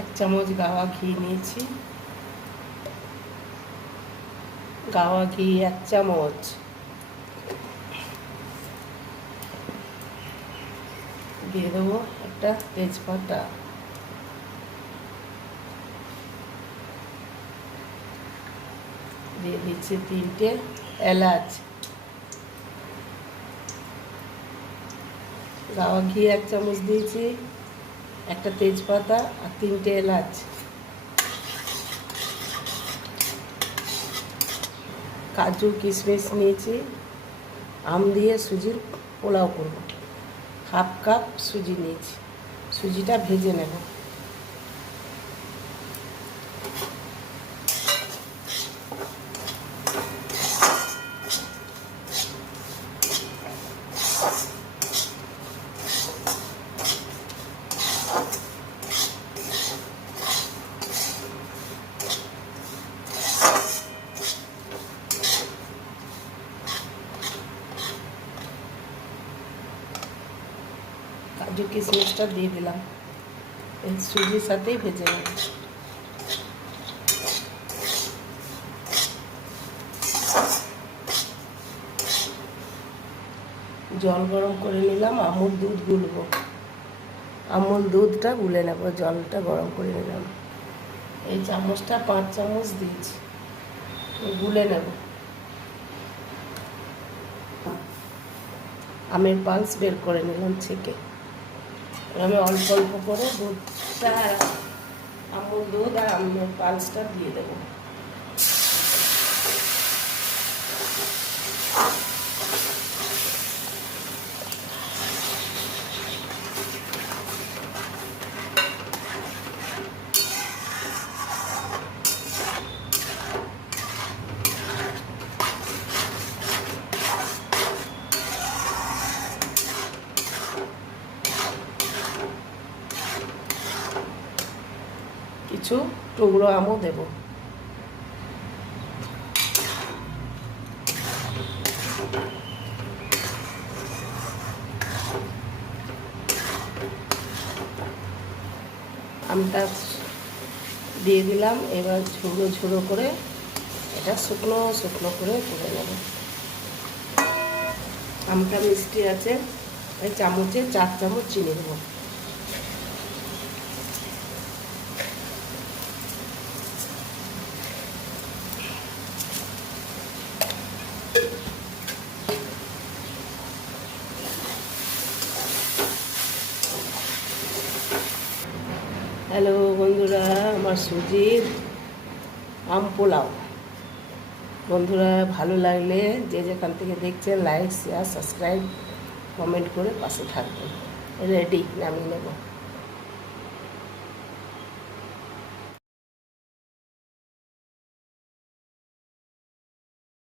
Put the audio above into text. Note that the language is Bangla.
এক চামচ গাওয়া ঘি নিয়েছি, গাওয়া ঘি 1 চামচ, দিয়ে দেবো একটা তেজপাতা, দিয়ে দিচ্ছি 3টে এলাচ। গাওয়া ঘি 1 চামচ দিয়েছি, একটা তেজপাতা আর 3টে এলাচ। কাজু কিশমিশ নিয়েছি, আম দিয়ে সুজির পোলাও করব। 1/2 কাপ সুজি নিয়েছি, সুজিটা ভেজে নেব। কাজু কিশমিশটা দিয়ে দিলাম, এই সুজির সাথেই ভেজে নেব। জল গরম করে নিলাম, আমুল দুধ গুলবো, আমুল দুধটা গুলে নেব, জলটা গরম করে নিলাম। এই চামচটা 5 চামচ দিয়েছি, গুলে নেব। আমের পালস বের করে নিলাম ছেঁকে। আমি অল্প অল্প করে দুধটা, আমুল দুধ আর আমের পালসটা দিয়ে দেবো। কিছু টুকরো আমও দেব। আমটা দিয়ে দিলাম, এবার ঝুড়ো ঝুড়ো করে এটা শুকনো শুকনো করে তুলে নেব। আমটা মিষ্টি আছে, তাই চামচে 4 চামচ চিনি দেবো। হ্যালো বন্ধুরা, আমার সুজির আম পোলাও। বন্ধুরা ভালো লাগলে যে যেখান থেকে দেখছেন লাইক শেয়ার সাবস্ক্রাইব কমেন্ট করে পাশে থাকবেন। রেডি, নামিয়ে নেব।